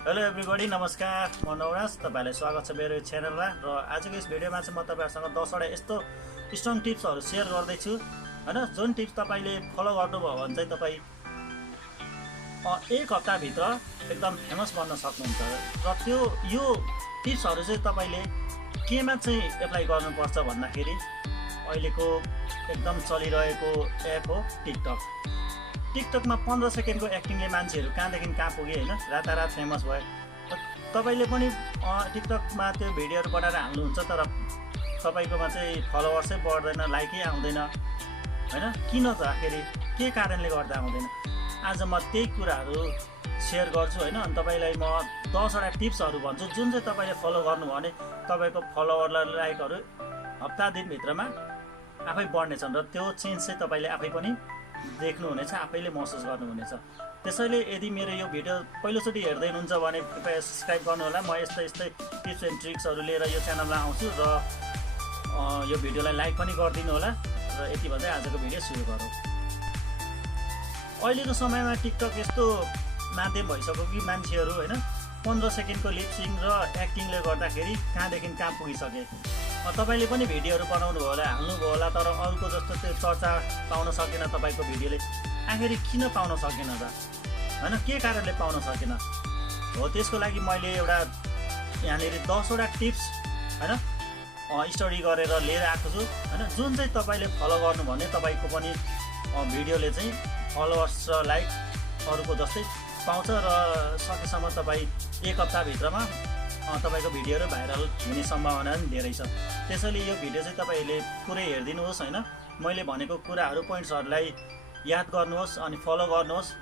Hello everybody, नमस्कार। म नवराज, तपाईँलाई स्वागत छ मेरो च्यानलमा। र आजको यस भिडियोमा चाहिँ म तपाईँहरूसँग 10वटा यस्तो स्ट्रङ टिप्सहरू सेयर गर्दैछु हैन। जुन टिप्स तपाईँले फलो गर्नुभयो भने चाहिँ तपाईँ एक हप्ताभित्र एकदम फेमस बन्न सक्नुहुन्छ। र यो टिप्सहरू चाहिँ तपाईँले केमा चाहिँ एप्लाई गर्नुपर्छ भन्दाखेरि अहिलेको एकदम चलिरहेको एप हो टिकटक। टिकटकमा 15 सेकेन्डको एक्टिङले मान्छेहरू कहाँदेखि कहाँ पुगे होइन, रातारात फेमस भयो। तपाईँले पनि टिकटकमा त्यो भिडियोहरू बनाएर हाल्नुहुन्छ, तर तपाईँकोमा चाहिँ फलोवर्सै बढ्दैन, लाइकै आउँदैन होइन। किन त आखिरी के कारणले गर्दा आउँदैन? आज म त्यही कुराहरू सेयर गर्छु होइन। अनि तपाईँलाई म 10वटा टिप्सहरू भन्छु जुन चाहिँ तपाईँले फलो गर्नुभयो भने तपाईँको फलोवर र लाइकहरू हप्ता दिनभित्रमा आफै बढ्नेछन्। र त्यो चेन्ज चाहिँ तपाईँले आफै पनि देख्नुहुनेछ, आफैले महसुस गर्नुहुनेछ। त्यसैले यदि मेरो यो भिडियो पहिलोचोटि हेर्दै हुनुहुन्छ भने कृपया सब्सक्राइब गर्नुहोला। म यस्तै टिप्स एन्ड ट्रिक्सहरू लिएर यो च्यानलमा आउँछु र यो भिडियोलाई लाइक पनि गरिदिनु होला। र यति भन्दै आजको भिडियो सुरु गरौँ। अहिलेको समयमा टिकटक यस्तो माध्यम भइसक्यो कि मान्छेहरू होइन 15 सेकेन्डको लिपसिङ र एक्टिङले गर्दाखेरि कहाँदेखि कहाँ पुगिसके। तपाईँले पनि भिडियोहरू बनाउनु भयो होला, हाल्नुभयो होला, तर अरूको जस्तो त्यो चर्चा पाउन सकेन तपाईँको भिडियोले। आखिर किन पाउन सकेन त होइन? के कारणले पाउन सकेन हो? त्यसको लागि मैले एउटा यहाँनिर 10वटा टिप्स होइन स्टडी गरेर लिएर आएको छु होइन। जुन चाहिँ तपाईँले फलो गर्नु भने तपाईँको पनि भिडियोले चाहिँ फलोवर्स र लाइक अरूको जस्तै पाउँछ। र सकेसम्म तपाईँ एक हप्ताभित्रमा तपाईँको भिडियोहरू भाइरल हुने सम्भावना पनि धेरै छ। त्यसैले यो भिडियो चाहिँ तपाईँले पुरै हेरिदिनुहोस् होइन। मैले भनेको कुराहरू पोइन्ट्सहरूलाई याद गर्नुहोस् अनि फलो गर्नुहोस्।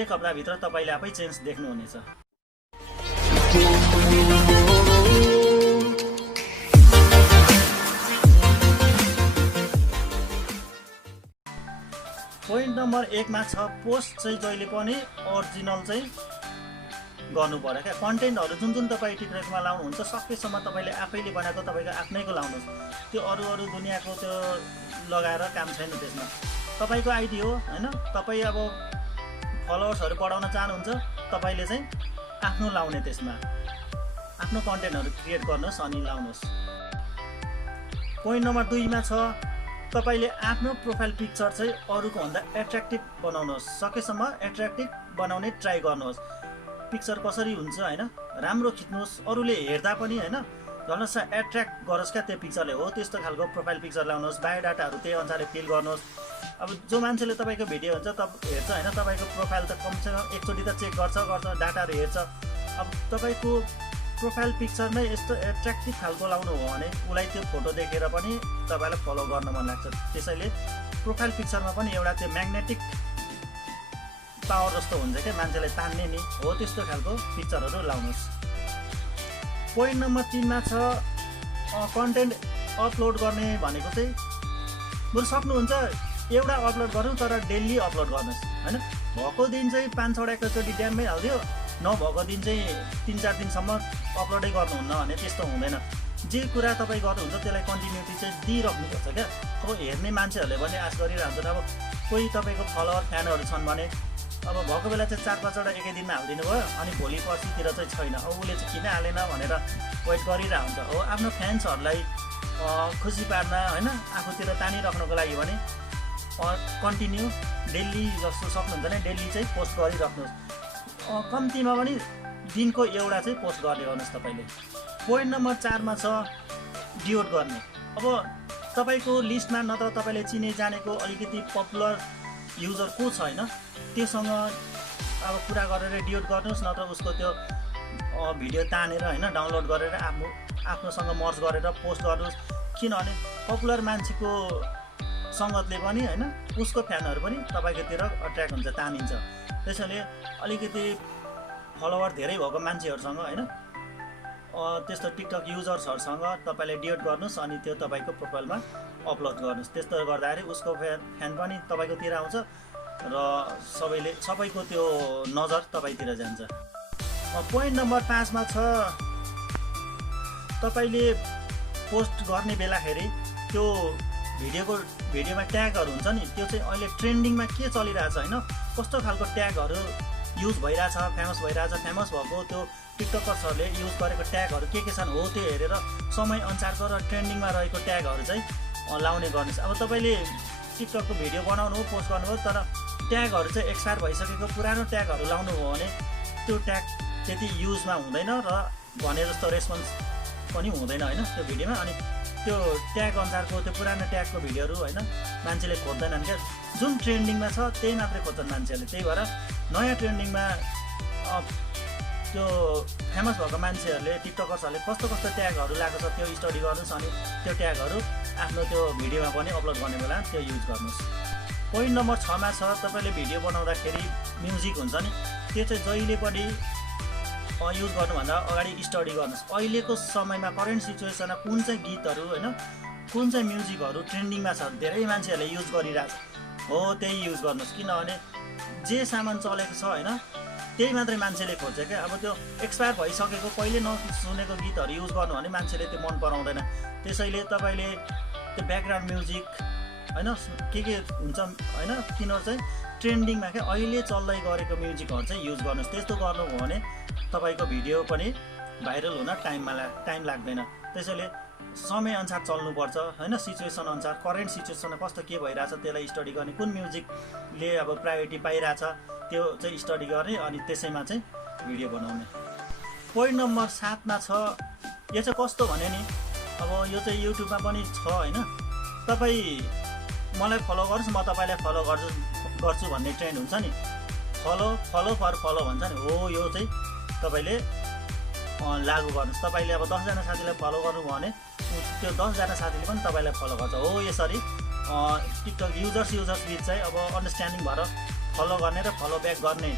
एक हप्ताभित्र तपाईँले आफै चेन्ज देख्नुहुनेछ। पोइन्ट नम्बर 1 मा छ पोस्ट चाहिँ जहिले पनि ओरिजिनल चाहिँ गर्नु पर्यो क्या। कन्टेन्टहरू जुन तपाईँ टिकटकमा लाउनुहुन्छ सकेसम्म तपाईँले आफैले बनाएको तपाईँको आफ्नैको लाउनुहोस्। त्यो अरू दुनियाँको त्यो लगाएर काम छैन त्यसमा। तपाईँको आइडी हो होइन। तपाईँ अब फलोवर्सहरू बढाउन चाहनुहुन्छ, तपाईँले चाहिँ आफ्नो लाउने, त्यसमा आफ्नो कन्टेन्टहरू क्रिएट गर्नुहोस् अनि लाउनुहोस्। पोइन्ट नम्बर 2 मा छ तपाईँले आफ्नो प्रोफाइल पिक्चर चाहिँ अरूको भन्दा एट्र्याक्टिभ बनाउनुहोस्। सकेसम्म एट्र्याक्टिभ बनाउने ट्राई गर्नुहोस्। पिक्चर कसरी हुन्छ होइन, राम्रो खिच्नुहोस्, अरूले हेर्दा पनि होइन झन् एट्र्याक्ट गरोस् क्या त्यो पिक्चरले। हो त्यस्तो खालको प्रोफाइल पिक्चर ल्याउनुहोस्। बायोडाटाहरू त्यही अनुसारले फिल गर्नुहोस्। अब जो मान्छेले तपाईँको भिडियो हुन्छ हेर्छ होइन, तपाईँको प्रोफाइल त कमसेकम एकचोटि त चेक गर्छ डाटाहरू हेर्छ। अब तपाईँको प्रोफाइल पिक्चर नै यस्तो एट्र्याक्टिभ खालको लाउनु हो भने उसलाई त्यो फोटो देखेर पनि तपाईँलाई फलो गर्न मन लाग्छ। त्यसैले प्रोफाइल पिक्चरमा पनि एउटा त्यो म्याग्नेटिक पावर जस्तो हुन्छ क्या, मान्छेलाई तान्ने नि हो त्यस्तो खालको पिक्चरहरू लाउनुहोस्। पोइन्ट नम्बर 3 मा छ कन्टेन्ट अपलोड गर्ने भनेको चाहिँ बरु सक्नुहुन्छ एउटा अपलोड गर्नु, तर डेली अपलोड गर्नुहोस् होइन। भएको दिन चाहिँ 5-6 एकचोटि ड्याममै हालिदियो, नभएको दिन चाहिँ 3-4 दिनसम्म अपलोडै गर्नुहुन्न भने त्यस्तो हुँदैन। जे कुरा तपाईँ गर्नुहुन्छ त्यसलाई कन्टिन्युटी चाहिँ दिइराख्नुपर्छ क्या। अब हेर्ने मान्छेहरूले पनि आश गरिरहन्छन्। अब कोही तपाईँको फलोवर फ्यानहरू छन् भने अब भएको बेला चाहिँ 4-5वटा एकै दिनमा हालिदिनु भयो, अनि भोलि पर्सितिर चाहिँ छैन। अब उसले चाहिँ किन हालेन भनेर वेट गरिरहेको हुन्छ। हो आफ्नो फ्यान्सहरूलाई खुसी पार्न होइन, आफूतिर तानिराख्नुको लागि भने कन्टिन्यू डेली जस्तो सक्नुहुन्छ भने डेली चाहिँ पोस्ट गरिराख्नुहोस्। कम्तीमा पनि दिनको एउटा चाहिँ पोस्ट गर्ने गर्नुहोस् तपाईँले। पोइन्ट नम्बर 4 मा छ डियोट गर्ने। अब तपाईँको लिस्टमा नत्र तपाईँले चिने जानेको अलिकति पपुलर युजर को छ होइन, त्योसँग अब कुरा गरेर डियोट गर्नुहोस्, नत्र उसको त्यो भिडियो तानेर होइन डाउनलोड गरेर आफ्नोसँग मर्ज गरेर पोस्ट गर्नुहोस्। किनभने पपुलर मान्छेको सङ्गतले पनि होइन उसको फ्यानहरू पनि तपाईँकोतिर अट्र्याक्ट हुन्छ, तानिन्छ। त्यसैले अलिकति फलोवर धेरै भएको मान्छेहरूसँग होइन त्यस्तो टिकटक युजर्सहरूसँग तपाईँले डियोट गर्नुहोस् अनि त्यो तपाईँको प्रोफाइलमा अपलोड गर्नुहोस्। त्यस्तो गर्दाखेरि उसको फ्यान पनि तपाईँकोतिर आउँछ र सबैको त्यो नजर तपाईँतिर जान्छ। पोइन्ट नम्बर 5 मा छ तपाईँले पोस्ट गर्ने बेलाखेरि त्यो भिडियोमा ट्यागहरू हुन्छ नि, त्यो चाहिँ अहिले ट्रेन्डिङमा के चलिरहेछ होइन, कस्तो खालको ट्यागहरू युज भइरहेछ, फेमस भइरहेछ, फेमस भएको त्यो टिकटकर्सहरूले युज गरेको ट्यागहरू के छन् हो त्यो हेरेर समयअनुसारको र ट्रेन्डिङमा रहेको ट्यागहरू चाहिँ लाउने गर्नुहोस्। अब तपाईँले टिकटकको भिडियो बनाउनु हो, पोस्ट गर्नुभयो, तर ट्यागहरू चाहिँ एक्सपायर भइसकेको पुरानो ट्यागहरू लाउनु हो भने त्यो ट्याग त्यति युजमा हुँदैन र भने जस्तो रेस्पोन्स पनि हुँदैन होइन त्यो भिडियोमा। अनि त्यो ट्याग अनुसारको त्यो पुरानो ट्यागको भिडियोहरू होइन मान्छेले खोज्दैनन् क्या, जुन ट्रेन्डिङमा छ त्यही मात्रै खोज्छन् मान्छेहरूले। त्यही भएर नयाँ ट्रेन्डिङमा त्यो फेमस भएको मान्छेहरूले टिकटकर्सहरूले कस्तो कस्तो ट्यागहरू लगाएको छ त्यो स्टडी गर्नुहोस्, अनि त्यो ट्यागहरू आफ्नो त्यो भिडियोमा पनि अपलोड गर्ने बेला त्यो युज गर्नुहोस्। पोइन्ट नम्बर 6 मा छ तपाईँले भिडियो बनाउँदाखेरि म्युजिक हुन्छ नि त्यो चाहिँ जहिले पनि युज गर्नुभन्दा अगाडि स्टडी गर्नुहोस्। अहिलेको समयमा करेन्ट सिचुएसनमा कुन चाहिँ गीतहरू होइन कुन चाहिँ म्युजिकहरू ट्रेन्डिङमा छ, धेरै मान्छेहरूले युज गरिरहेछ हो त्यही युज गर्नुहोस्। किनभने जे सामान चलेको छ होइन त्यही मात्रै मान्छेले खोज्छ क्या। अब त्यो एक्सपायर भइसकेको पहिले नसुनेको गीतहरू युज गर्नु भने मान्छेले त्यो मन पराउँदैन। त्यसैले तपाईँले त्यो ब्याकग्राउन्ड म्युजिक होइन के हुन्छ होइन तिनीहरू चाहिँ ट्रेन्डिङमा क्या अहिले चल्दै गरेको म्युजिकहरू चाहिँ युज गर्नुहोस्। त्यस्तो गर्नुभयो भने तपाईँको भिडियो पनि भाइरल हुन टाइम लाग्दैन। त्यसैले समयअनुसार चल्नुपर्छ होइन, सिचुएसन अनुसार करेन्ट सिचुएसनमा कस्तो के भइरहेछ त्यसलाई स्टडी गर्ने, कुन म्युजिकले अब प्रायोरिटी पाइरहेछ त्यो चाहिँ स्टडी गर्ने, अनि त्यसैमा चाहिँ भिडियो बनाउने। पोइन्ट नम्बर 7 मा छ, यो चाहिँ कस्तो भने नि अब यो चाहिँ युट्युबमा पनि छ होइन, तपाईँ मलाई फलो गर्नुहोस् म तपाईँलाई फलो गर्छु भन्ने ट्रेन्ड हुन्छ नि, फलो फर फलो भन्छ नि हो, यो चाहिँ तपाईँले लागु गर्नुहोस्। तपाईँले अब 10 जना साथीलाई फलो गर्नुभयो भने त्यो 10 जना साथीले पनि तपाईँलाई फलो गर्छ हो। यसरी टिकटक युजर्स बिच चाहिँ अब अन्डरस्ट्यान्डिङ भएर फलो गर्ने र फलो ब्याक गर्ने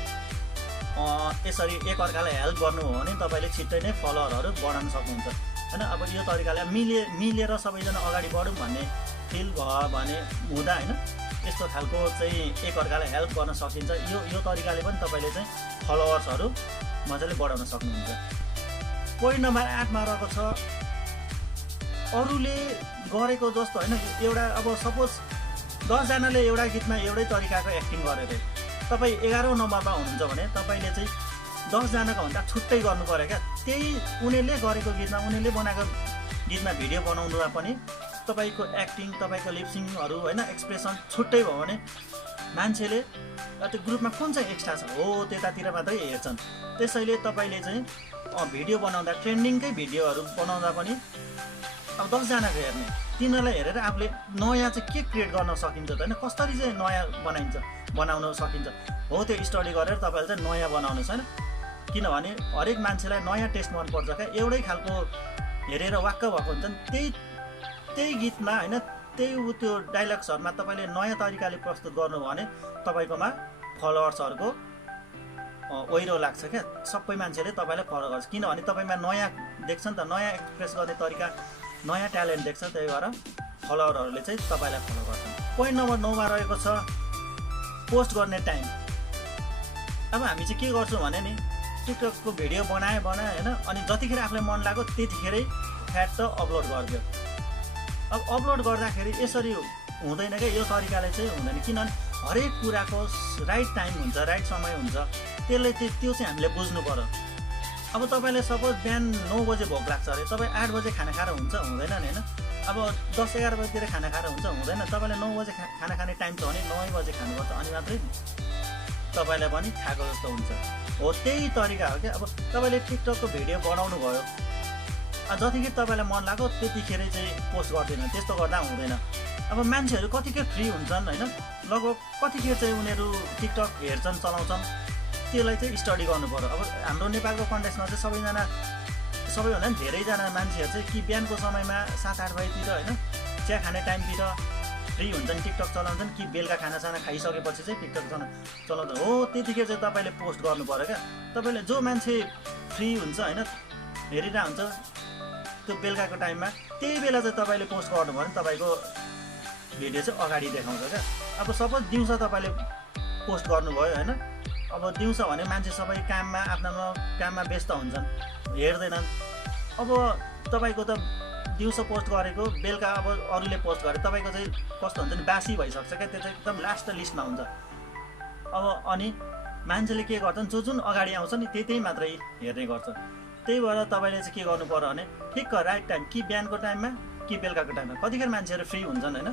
यसरी एकअर्कालाई हेल्प गर्नु हो भने तपाईँले छिट्टै नै फलोअरहरू बढाउन सक्नुहुन्छ होइन। अब यो तरिकाले मिलेर सबैजना अगाडि बढौँ भन्ने फिल भयो भने हुँदा होइन यस्तो खालको चाहिँ एकअर्कालाई हेल्प गर्न सकिन्छ। यो तरिकाले पनि तपाईँले चाहिँ फलोवर्सहरू मजाले बढाउन सक्नुहुन्छ। पोइन्ट नम्बर 8 मा रहेको छ, अरूले गरेको जस्तो होइन एउटा अब सपोज 10 जनाले एउटा गीतमा एउटै तरिकाको एक्टिङ गरेर तपाईँ 11औं नम्बरमा हुनुहुन्छ भने तपाईँले चाहिँ 10 जनाको भन्दा छुट्टै गर्नु पर्यो क्या। त्यही उनीहरूले गरेको गीतमा उनीहरूले बनाएको गीतमा भिडियो बनाउनुमा पनि तपाईँको एक्टिङ तपाईँको लिपसिङहरू होइन एक्सप्रेसन छुट्टै भयो भने मान्छेले त्यो ग्रुपमा कुन चाहिँ एक्स्ट्रा छ हो त्यतातिर मात्रै हेर्छन्। त्यसैले तपाईँले चाहिँ भिडियो बनाउँदा ट्रेन्डिङकै भिडियोहरू बनाउँदा पनि अब 10 जनाको हेर्ने तिनीहरूलाई हेरेर आफूले नयाँ चाहिँ के क्रिएट गर्न सकिन्छ त होइन, कसरी चाहिँ नयाँ बनाउन सकिन्छ हो त्यो स्टडी गरेर तपाईँले चाहिँ नयाँ बनाउनुहोस् होइन। किनभने हरेक मान्छेलाई नयाँ टेस्ट मनपर्छ क्या, एउटै खालको हेरेर वाक्क भएको हुन्छ नि त्यही गीतमा होइन त्यही त्यो डाइलग्सहरूमा तपाईँले नयाँ तरिकाले प्रस्तुत गर्नुभयो भने तपाईँकोमा फलोवर्सहरूको ओइरो लाग्छ क्या, सबै मान्छेले तपाईँलाई फलो गर्छ किनभने तपाईँमा नयाँ देख्छ नि त, नयाँ एक्सप्रेस गर्ने तरिका नयाँ ट्यालेन्ट देख्छ, त्यही भएर फलोवरहरूले चाहिँ तपाईँलाई फलो गर्छन्। पोइन्ट नम्बर 9 मा रहेको छ पोस्ट गर्ने टाइम। अब हामी चाहिँ के गर्छौँ भने नि टिकटकको भिडियो बनायो होइन अनि जतिखेर आफूलाई मन लाग्यो त्यतिखेरै फ्याट अपलोड गरिदियो। अब अपलोड गर्दाखेरि यसरी हुँदैन क्या, यो तरिकाले चाहिँ हुँदैन। किनभने हरेक कुराको राइट टाइम हुन्छ, राइट समय हुन्छ, त्यो चाहिँ हामीले बुझ्नु पर्यो। अब तपाईँले सपोज बिहान 9 बजे भोक लाग्छ अरे तपाईँ 8 बजे खाना खाएर हुन्छ हुँदैन नि होइन। अब 10-11 बजीतिर खाना खाएर हुन्छ हुँदैन। तपाईँले 9 बजे खाना खाने टाइम छ भने 9 बजे खानुपर्छ, अनि मात्रै तपाईँलाई पनि खाएको जस्तो हुन्छ हो। त्यही तरिका हो क्या। अब तपाईँले टिकटकको भिडियो बनाउनु भयो, जतिखेर तपाईँलाई मन लाग्यो त्यतिखेरै चाहिँ पोस्ट गर्दैन, त्यस्तो गर्दा हुँदैन। अब मान्छेहरू कतिखेर फ्री हुन्छन् होइन, लगभग कतिखेर चाहिँ उनीहरू टिकटक हेर्छन् चलाउँछन्, त्यसलाई चाहिँ स्टडी गर्नु पर्यो। अब हाम्रो नेपालको कन्टेक्स्टमा चाहिँ सबैभन्दा पनि धेरैजना मान्छेहरू चाहिँ कि बिहानको समयमा 7-8 बजीतिर होइन चिया खाने टाइमतिर फ्री हुन्छन्, टिकटक चलाउँछन्, कि बेलुका खानासाना खाइसकेपछि चाहिँ टिकटक चलाउँछन् हो। त्यतिखेर चाहिँ तपाईँले पोस्ट गर्नु पर्यो क्या। तपाईँले जो मान्छे फ्री हुन्छ होइन हेरिरहेको हुन्छ त्यो बेलुकाको टाइममा त्यही बेला चाहिँ तपाईँले पोस्ट गर्नुभयो भने तपाईँको भिडियो चाहिँ अगाडि देखाउँछ क्या। अब सपोज दिउँसो तपाईँले पोस्ट गर्नुभयो होइन, अब दिउँसो भने मान्छे सबै काममा आफ्नो काममा व्यस्त हुन्छन्, हेर्दैनन्। अब तपाईँको त दिउँसो पोस्ट गरेको बेलुका अब अरूले पोस्ट गरे तपाईँको चाहिँ कस्तो हुन्छ नि बासी भइसक्छ क्या, त्यो चाहिँ एकदम लास्ट लिस्टमा हुन्छ। अब अनि मान्छेले के गर्छन् जुन अगाडि आउँछ नि त्यही मात्रै हेर्ने गर्छ। त्यही भएर तपाईँले चाहिँ के गर्नु पर्यो भने ठिक्क राइट टाइम कि बिहानको टाइममा कि बेलुकाको टाइममा कतिखेर मान्छेहरू फ्री हुन्छन् होइन,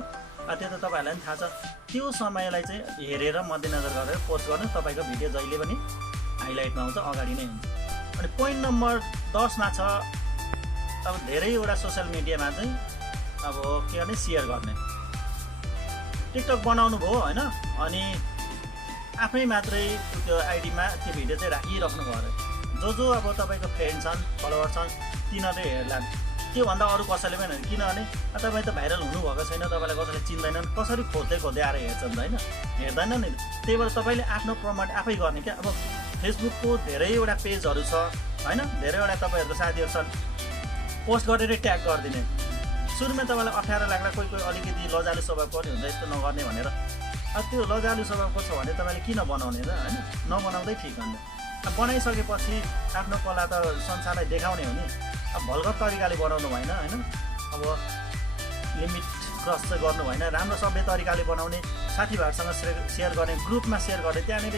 त्यो त तपाईँहरूलाई पनि थाहा छ। त्यो समयलाई चाहिँ हेरेर मध्यनजर गरेर पोस्ट गर्नु, तपाईँको भिडियो जहिले पनि हाइलाइटमा आउँछ, अगाडि नै हुन्छ। अनि पोइन्ट नम्बर 10मा छ अब धेरैवटा सोसियल मिडियामा चाहिँ अब के गर्ने सेयर गर्ने। टिकटक बनाउनु भयो होइन, अनि आफ्नै मात्रै त्यो आइडीमा त्यो भिडियो चाहिँ राखिराख्नु भयो अरे। जो अब तपाईँको फ्रेन्ड छन् फलोवर छन् तिनीहरूले हेर्लान्, त्योभन्दा अरू कसैले पनि होइन। किनभने तपाईँ त भाइरल हुनुभएको छैन, तपाईँलाई कसैले चिन्दैनन्, कसरी खोज्दै आएर हेर्छन् त होइन, हेर्दैन नि। त्यही भएर तपाईँले आफ्नो प्रमोट आफै गर्ने क्या। अब फेसबुकको धेरैवटा पेजहरू छ होइन, धेरैवटा तपाईँहरूको साथीहरू छन्, पोस्ट गरेर ट्याग गरिदिने। सुरुमा तपाईँलाई अप्ठ्यारो लाग्ला, कोही अलिकति लजालु स्वभावको पनि हुन्छ, यस्तो नगर्ने भनेर। अब त्यो लजालु स्वभावको छ भने तपाईँले किन बनाउने त होइन, नबनाउँदै ठिक हुन्छ। अब बनाइसकेपछि आफ्नो कला त संसारलाई देखाउने हो नि। अब भल्गर तरिकाले बनाउनु भएन होइन, अब लिमिट क्रस चाहिँ गर्नु भएन, राम्रो सभ्य तरिकाले बनाउने, साथीभाइहरूसँग सेयर गर्ने, ग्रुपमा सेयर गर्ने, त्यहाँनिर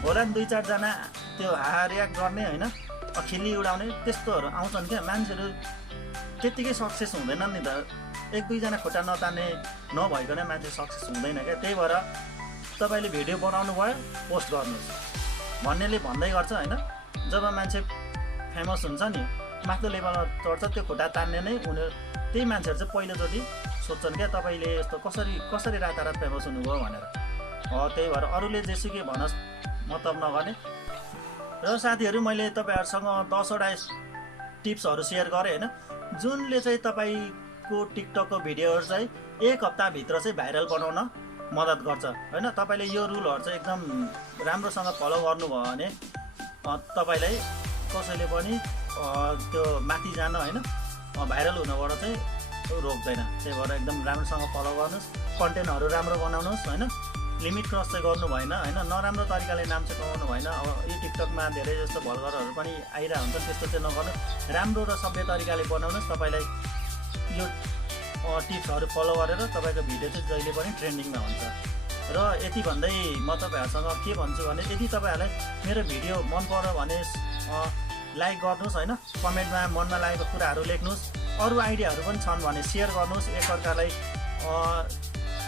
होला नि 2-4 जना त्यो रियाक्ट गर्ने होइन, खिल्ली उडाउने त्यस्तोहरू आउँछन् क्या। मान्छेहरू त्यत्तिकै सक्सेस हुँदैनन् नि त, 1-2 जना खुट्टा नतान्ने नभइकन मान्छे सक्सेस हुँदैन क्या। त्यही भएर तपाईँले भिडियो बनाउनु भयो पोस्ट गर्नुहोस् भन्नेले भन्दै गर्छ होइन। जब मान्छे फेमस हुन्छ नि, माथिल्लो लेभलमा चढ्छ, त्यो खुट्टा तान्ने नै उनीहरू त्यही मान्छेहरू चाहिँ पहिलोचोटि सोध्छन् क्या तपाईँले यस्तो कसरी रातारात फेमस हुनुभयो भनेर। त्यही भएर अरूले जेसुकै भनोस् मतलब नगर्ने। र साथीहरू मैले तपाईँहरूसँग 10वटा टिप्सहरू सेयर गरेँ होइन, जुनले चाहिँ तपाईँको टिकटकको भिडियोहरू चाहिँ 1 हप्ताभित्र चाहिँ भाइरल बनाउन मद्दत गर्छ होइन। तपाईँले यो रुलहरू चाहिँ एकदम राम्रोसँग फलो गर्नुभयो भने तपाईँलाई कसैले पनि त्यो माथि जान होइन भाइरल हुनबाट चाहिँ रोक्दैन। त्यही भएर एकदम राम्रोसँग फलो गर्नुहोस्, कन्टेन्टहरू राम्रो बनाउनुहोस् होइन, लिमिट क्रस चाहिँ गर्नु भएन होइन, नराम्रो तरिकाले नाम चाहिँ कमाउनु भएन। अब यो टिकटकमा धेरै जस्तो भल्गरहरू पनि आइरहेको हुन्छ, त्यस्तो चाहिँ नगर्नु, राम्रो र सभ्य तरिकाले बनाउनुहोस्। तपाईँलाई यो टिप्सहरू फलो गरेर तपाईँको भिडियो चाहिँ जहिले पनि ट्रेन्डिङमा हुन्छ। र यति भन्दै म तपाईँहरूसँग के भन्छु भने, यदि तपाईँहरूलाई मेरो भिडियो मन पर्यो भने लाइक गर्नुहोस् होइन, कमेन्टमा मनमा लागेको कुराहरू लेख्नुहोस्, अरू आइडियाहरू पनि छन् भने सेयर गर्नुहोस्। एकअर्कालाई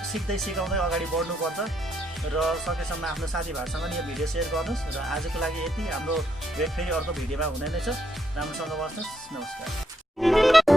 सिक्दै सिकाउँदै अगाडि बढ्नुपर्छ र सकेसम्म आफ्नो साथीभाइहरूसँग नि यो भिडियो सेयर गर्नुहोस्। र आजको लागि यति, हाम्रो भेट फेरि अर्को भिडियोमा हुने नै छ। राम्रोसँग बस्नुहोस्। नमस्कार।